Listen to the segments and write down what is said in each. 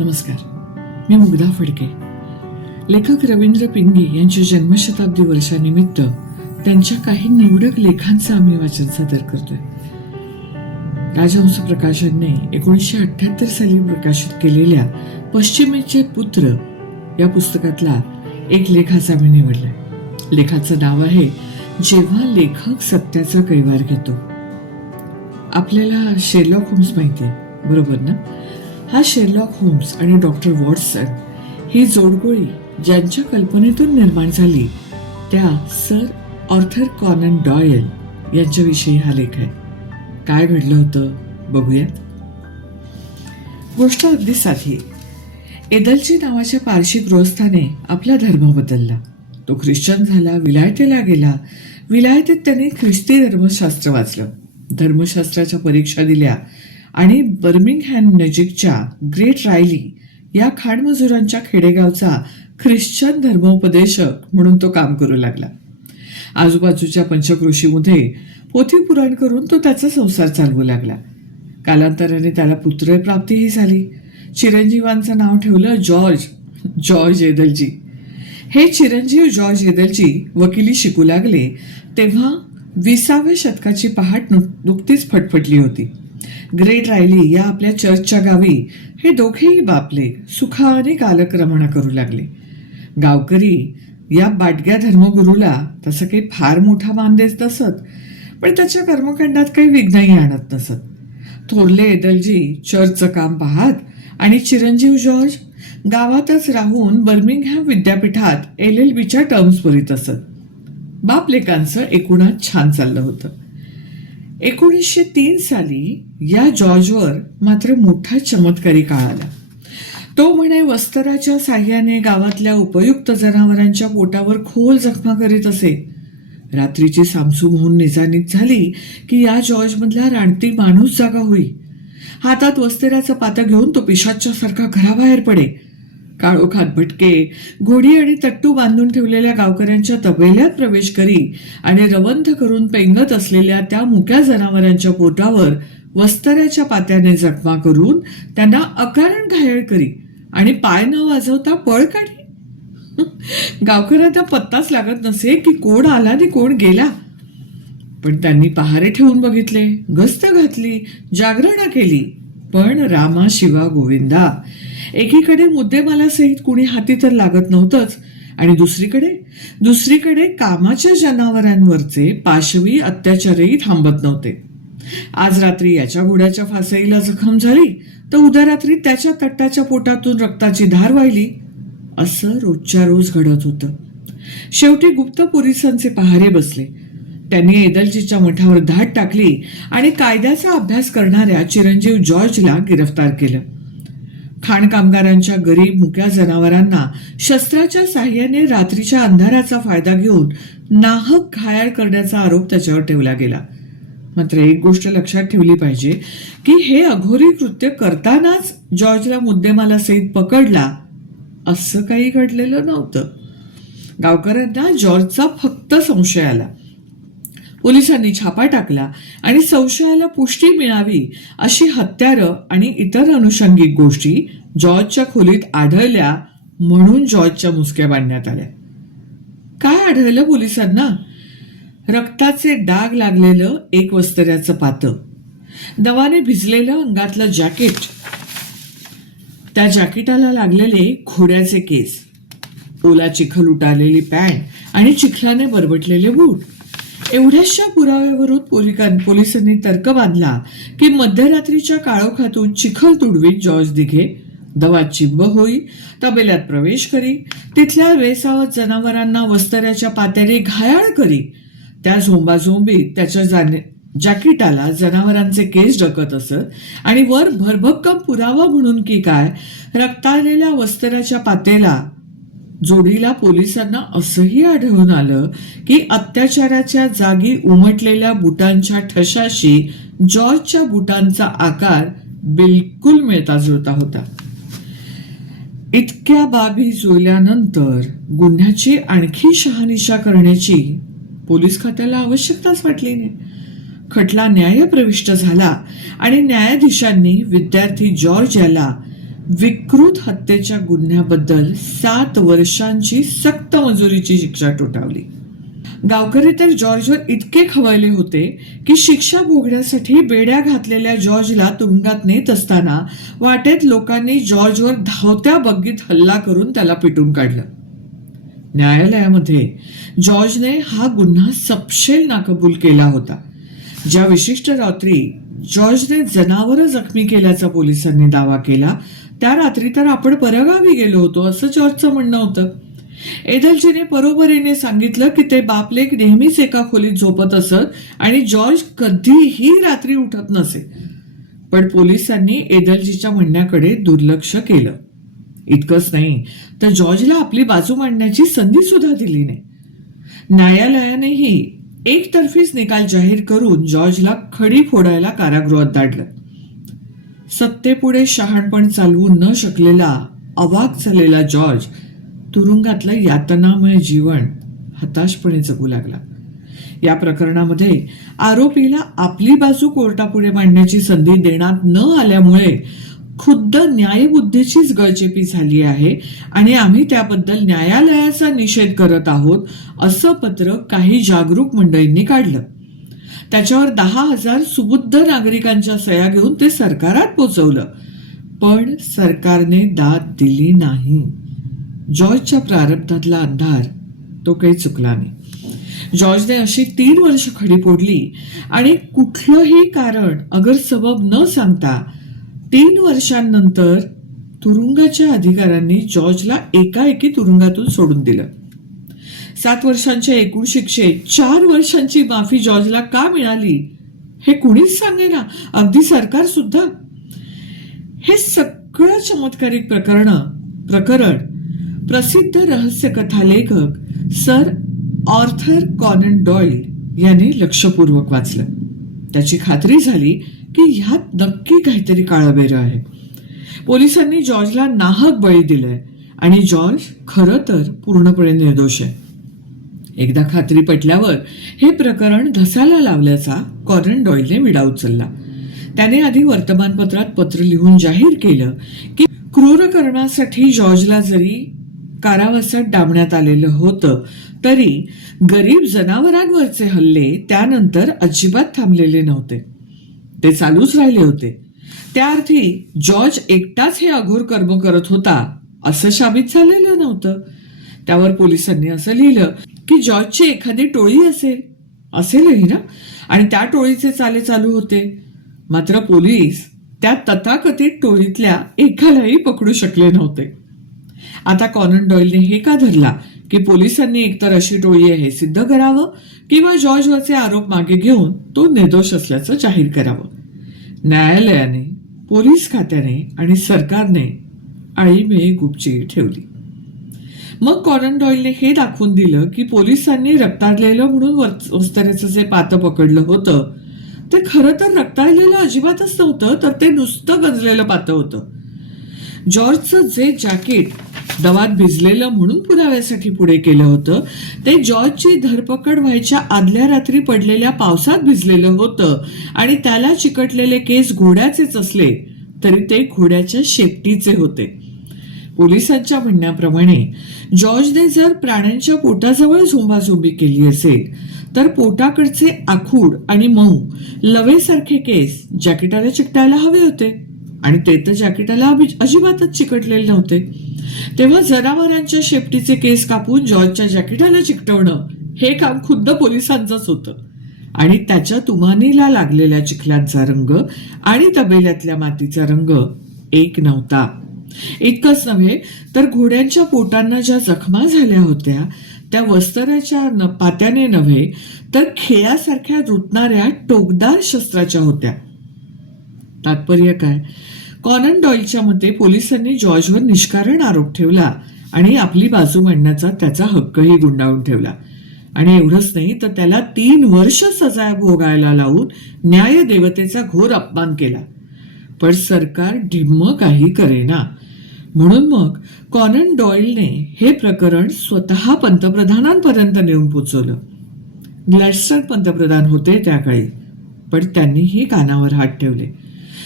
नमस्कार, मी मुग्धा फडके. लेखक रवींद्र पिंगे यांच्या जन्मशताब्दी वर्षानिमित्त त्यांच्या काही निवडक लेखांचं आम्ही वाचन सादर करतोय. राजहंस प्रकाशनने 1978 साली प्रकाशित केलेल्या पश्चिमेचे पुत्र या पुस्तकातला एक लेख आज आम्ही निवडलाय. लेखाचं नाव आहे जेव्हा लेखक सत्याचा कैवार घेतो. आपल्याला शेरलॉक होम्स माहिती आहे, बरोबर ना? हा शेरलॉक होम्स आणि डॉक्टर वॉटसन ही जोडगोळी ज्यांच्या कल्पनेतून निर्माण झाली त्या सर ऑर्थर कॉनन डॉयल यांच्याविषयी हा लेख आहे. काय घडलं होतं बघूयात. गोष्ट अगदी साधी. एदलची नावाच्या पारशी गृहस्थाने आपला धर्म बदलला. तो ख्रिश्चन झाला, विलायतेला गेला. विलायतेत त्याने ख्रिस्ती धर्मशास्त्र वाचलं, धर्मशास्त्राच्या परीक्षा दिल्या आणि बर्मिंगहॅम नजीकच्या ग्रेट रायली या खाणमजुरांच्या खेडेगावचा ख्रिश्चन धर्मोपदेशक म्हणून तो काम करू लागला. आजूबाजूच्या पंचक्रोशीमध्ये पोथीपुराण करून तो त्याचा संसार चालवू लागला. कालांतराने त्याला पुत्रप्राप्तीही झाली. चिरंजीवांचं नाव ठेवलं जॉर्ज एदलजी. हे चिरंजीव जॉर्ज एदलजी वकिली शिकू लागले तेव्हा 20व्या शतकाची पहाट नुकतीच फटफटली होती. ग्रेट रायली या आपल्या चर्चच्या गावी हे दोघेही बापले सुखाने कालक्रमणा करू लागले. गावकरी या बाटग्या धर्मगुरूला तसं काही फार मोठा मान देत नसत, पण त्याच्या कर्मकांडात काही विघ्नही आणत नसत. थोरले एदलजी चर्चचं काम पाहत आणि चिरंजीव जॉर्ज गावातच राहून बर्मिंगहॅम विद्यापीठात LLBच्या टर्म्स भरीत असत. बापलेकांचं एकूणच छान चाललं होतं. 1903 साली या जॉर्जवर मात्र मोठा चमत्कारी काळ आला. तो म्हणे वस्तराच्या साह्याने गावातल्या उपयुक्त जनावरांच्या पोटावर खोल जखमा करीत असे. रात्रीची सामसूम होऊन निजानीत झाली की या जॉर्ज मधला रानटी माणूस जागा होई. हातात वस्तेराचं पातं घेऊन तो पिशाच्या सारखा घराबाहेर पडे. काळोखात भटके, घोडी आणि तट्टू बांधून ठेवलेल्या गावकऱ्यांच्या तबेल्यात प्रवेश करी आणि रवंथ करून पेंगत असलेल्या त्या मुक्या जनावरांच्या पोटावर वस्ताऱ्याच्या पात्याने जखमा करून त्यांना अकारण घायल करी आणि पाय न वाजवता पळ काढी. गावकऱ्यांना पत्ताच लागत नसे की कोण आला आणि कोण गेला. पण त्यांनी पहारे ठेवून बघितले, गस्त घातली, जागरणा केली, पण रामा शिवा गोविंदा. एकीकडे मुद्देमालासहित कुणी हाती तर लागत नव्हतंच आणि दुसरीकडे कामाच्या जनावरांवरचे पाशवी अत्याचारही थांबत नव्हते. आज रात्री याच्या घोड्याच्या फासईला जखम झाली तर उद्या रात्री त्याच्या तट्टाच्या पोटातून रक्ताची धार वाहिली. असं रोजच्या रोज घडत होतं. शेवटी गुप्त पोलिसांचे पहारे बसले. त्यांनी एदलजीच्या मठावर धाड टाकली आणि कायद्याचा अभ्यास करणाऱ्या चिरंजीव जॉर्जला गिरफ्तार केलं. खाण कामगारांच्या गरीब मुक्या जनावरांना शस्त्राच्या साह्याने रात्रीच्या अंधाराचा फायदा घेऊन नाहक घायाळ करण्याचा आरोप त्याच्यावर ठेवला गेला. मात्र एक गोष्ट लक्षात ठेवली पाहिजे की हे अघोरी कृत्य करतानाच जॉर्जला मुद्देमालासहित पकडला असं काही घडलेलं नव्हतं. गावकऱ्यांना जॉर्जचा फक्त संशय आला. पोलिसांनी छापा टाकला आणि संशयाला पुष्टी मिळावी अशी हत्यारं आणि इतर अनुषंगिक गोष्टी जॉर्जच्या खोलीत आढळल्या म्हणून जॉर्जच्या मुसक्या बांधण्यात आल्या. काय आढळलं पोलिसांना? रक्ताचे डाग लागलेलं एक वस्त्र्याचं पातं, दवाने भिजलेलं अंगातलं जॅकेट, त्या जॅकेटाला लागलेले घोड्याचे केस, ओला चिखल उडालेली पॅन्ट आणि चिखलाने बरबटलेले बूट. एवढ्याशा पुराव्यावरून पोलिसांनी तर्क बांधला की मध्यरात्रीच्या काळोखातून चिखल तुडवीत जॉर्ज दिघे दवात चिंब होई, तबेल्यात प्रवेश करी, तिथल्या वेसावत जनावरांना वस्त्र्याच्या पात्याने घायाळ करी. त्या झोंबाझोंबीत त्याच्या जॅकेटाला जनावरांचे केस डकत असत आणि वर भरभक्कम पुरावा म्हणून की काय रक्ताळलेल्या वस्त्र्याच्या पातेला जोडीला पोलिसांना असंही आढळून आलं की अत्याचाराच्या जागी उमटलेल्या बुटांच्या ठशाशी जॉर्जच्या बुटांचा आकार बिलकुल मिळता जुळता होता. इतक्या बाबी जुळल्यानंतर गुन्ह्याची आणखी शहानिशा करण्याची पोलीस खात्याला आवश्यकताच वाटली नाही. खटला न्यायप्रविष्ट झाला आणि न्यायाधीशांनी विद्यार्थी जॉर्ज याला विकृत हत्येच्या गुन्ह्याबद्दल 7 वर्षांची सक्त मजुरीची शिक्षा ठोठावली. गावकरी तर जॉर्जवर इतके खवळले होते की शिक्षा भोगण्यासाठी बेड्या घातलेल्या जॉर्जला तुरुंगात नेत असताना वाटेत लोकांनी जॉर्जवर धावत्या बग्गीत हल्ला करून त्याला पिटून काढलं. न्यायालयामध्ये जॉर्जने हा गुन्हा सपशेल नाकबूल केला होता. ज्या विशिष्ट रात्री जॉर्जने जनावर जखमी केल्याचा पोलिसांनी दावा केला त्या रात्री तर आपण परगावी गेलो होतो असं जॉर्जचं म्हणणं होतं. एदलजीने बरोबरीने सांगितलं की ते बापलेक नेहमीच एका खोलीत झोपत असत आणि जॉर्ज कधीही रात्री उठत नसे. पण पोलिसांनी एदलजीच्या म्हणण्याकडे दुर्लक्ष केलं. इतकंच नाही तर जॉर्जला आपली बाजू मांडण्याची संधी सुद्धा दिली नाही. न्यायालयानेही एकतर्फीच निकाल जाहीर करून जॉर्जला खडी फोडायला कारागृहात धाडलं. सत्तेपुढे शहाणपण चालवू न शकलेला अवाक झालेला जॉर्ज तुरुंगातलं यातनामय जीवन हताशपणे जगू लागला. या प्रकरणामध्ये आरोपीला आपली बाजू कोर्टापुढे मांडण्याची संधी देण्यात न आल्यामुळे खुद्द न्यायबुद्धीचीच गळचेपी झाली आहे आणि आम्ही त्याबद्दल न्यायालयाचा निषेध करत आहोत असं पत्र काही जागरूक मंडळींनी काढलं. त्याच्यावर 10,000 सुबुद्ध नागरिकांच्या सह्या घेऊन ते सरकारात पोचवलं. पण सरकारने दाद दिली नाही. जॉर्जच्या प्रारब्धातला अंधार तो काही चुकला नाही. जॉर्जने अशी 3 वर्ष खडी फोडली आणि कुठलंही कारण अगर सबब न सांगता 3 वर्षांनंतर तुरुंगाच्या अधिकाऱ्यांनी जॉर्जला एकाएकी तुरुंगातून सोडून दिलं. 7 वर्षांच्या एकूण शिक्षेत 4 वर्षांची माफी जॉर्जला का मिळाली हे कुणीच सांगेना, अगदी सरकार सुद्धा. हे सगळं चमत्कारिक प्रकरण प्रसिद्ध रहस्य कथा लेखक सर आर्थर कॉनन डॉईल यांनी लक्षपूर्वक वाचलं. त्याची खात्री झाली की ह्यात नक्की काहीतरी काळबेरं आहे. पोलिसांनी जॉर्जला नाहक बळी दिलाय आणि जॉर्ज खरं तर पूर्णपणे निर्दोष आहे. एकदा खात्री पटल्यावर हे प्रकरण धसाला लावल्याचा कॉनन डॉईलने विडा उचलला. त्याने आधी वर्तमानपत्रात पत्र लिहून जाहीर केलं की क्रूरकर्मासाठी जॉर्जला जरी कारावासात डांबण्यात आलेलं होतं तरी गरीब जनावरांवरचे हल्ले त्यानंतर अजिबात थांबलेले नव्हते. ते चालूच राहिले होते. त्या अर्थी जॉर्ज एकटाच हे अघोर कर्म करत होता असं साबित झालेलं नव्हतं. त्यावर पोलिसांनी असं लिहिलं की जॉर्जची एखादी टोळी असेलही ना, आणि त्या टोळीचे चाले चालू होते. मात्र पोलीस त्या तथाकथित टोळीतल्या एकालाही पकडू शकले नव्हते. आता कॉनन डॉईलने हे का धरला की पोलिसांनी एकतर अशी टोळी आहे सिद्ध करावं किंवा जॉर्जवरचे आरोप मागे घेऊन तो निर्दोष असल्याचं जाहीर करावं. न्यायालयाने, पोलीस खात्याने आणि सरकारने आळीमेळी गुपचीर ठेवली. मग कॉनन डॉईलने हे दाखवून दिलं की पोलिसांनी रक्ताळलेलं म्हणून वस्त्रेचं जे पातं पकडलं होतं ते खरं तर रक्ताळलेलं अजिबातच नव्हतं, तर ते नुसतं गंजलेलं पातं होतं. जॉर्जचं जे जॅकेट दवात भिजलेलं म्हणून पुराव्यासाठी पुढे केलं होतं ते जॉर्जची धरपकड व्हायच्या आदल्या रात्री पडलेल्या पावसात भिजलेलं होतं आणि त्याला चिकटलेले केस घोड्याचेच असले तरी ते घोड्याच्या शेपटीचे होते. पोलिसांच्या म्हणण्याप्रमाणे जॉर्जने जर प्राण्यांच्या पोटाजवळ झोंबाझोंबी केली असेल तर पोटाकडचे आखूड आणि मऊ लवेसारखे केस जॅकेटाला चिकटायला हवे होते आणि ते तर जॅकेटाला अजिबातच चिकटलेले नव्हते. तेव्हा जनावरांच्या शेपटीचे केस कापून जॉर्जच्या जॅकेटाला चिकटवणं हे काम खुद्द पोलिसांचंच होतं आणि त्याच्या तुमानीला लागलेल्या चिखलांचा रंग आणि तबेल्यातल्या मातीचा रंग एक नव्हता. इतकंच नव्हे तर घोड्यांच्या पोटांना ज्या जखमा झाल्या होत्या त्या वस्त्राच्या पात्याने नव्हे तर खेळासारख्या रुतणाऱ्या टोकदार शस्त्राच्या होत्या. तात्पर्य काय? कॉनन डॉईलच्या मते पोलिसांनी जॉर्जवर निष्कारण आरोप ठेवला आणि आपली बाजू मांडण्याचा त्याचा हक्कही गुंडाळून ठेवला. आणि एवढंच नाही तर त्याला 3 वर्ष सजा भोगायला लावून न्यायदेवतेचा घोर अपमान केला. पण सरकार ढिम्म काही करेना. म्हणून मग कॉनन डॉईलने हे प्रकरण स्वतः पंतप्रधानांपर्यंत नेऊन पोचवलं. ग्लॅडस्टोन पंतप्रधान होते त्या काळी, पण त्यांनीही कानावर हात ठेवले.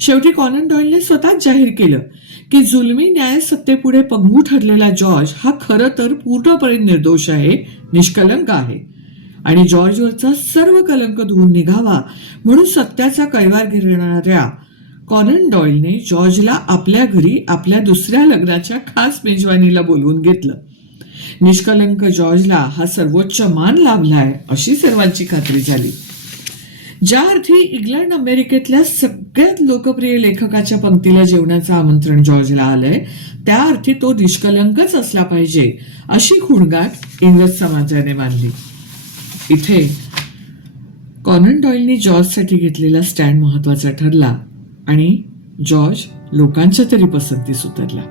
शेवटी कॉनन डॉयलने स्वतःच जाहीर केलं की जुलमी न्यायसत्तेपुढे पंगू ठरलेला जॉर्ज हा खरं तर पूर्णपणे निर्दोष आहे, निष्कलंक आहे आणि जॉर्जवरचा सर्व कलंक धुवून निघावा म्हणून सत्याचा कैवार घेणाऱ्या कॉनन डॉयलने जॉर्जला आपल्या घरी आपल्या दुसऱ्या लग्नाच्या खास मेजवानीला बोलवून घेतलं. निष्कलंक जॉर्जला हा सर्वोच्च मान लाभलाय अशी सर्वांची खात्री झाली. ज्या अर्थी इंग्लंड अमेरिकेतल्या सगळ्यात लोकप्रिय लेखकाच्या पंक्तीला जेवणाचं आमंत्रण जॉर्जला आलंय, त्या अर्थी तो निष्कलंकच असला पाहिजे अशी खुणगाठ इंग्रज समाजाने मानली. इथे कॉनन डॉयलनी जॉर्जसाठी घेतलेला स्टँड महत्वाचा ठरला आणि जॉर्ज लोकांच्या तरी पसंतीस उतरला.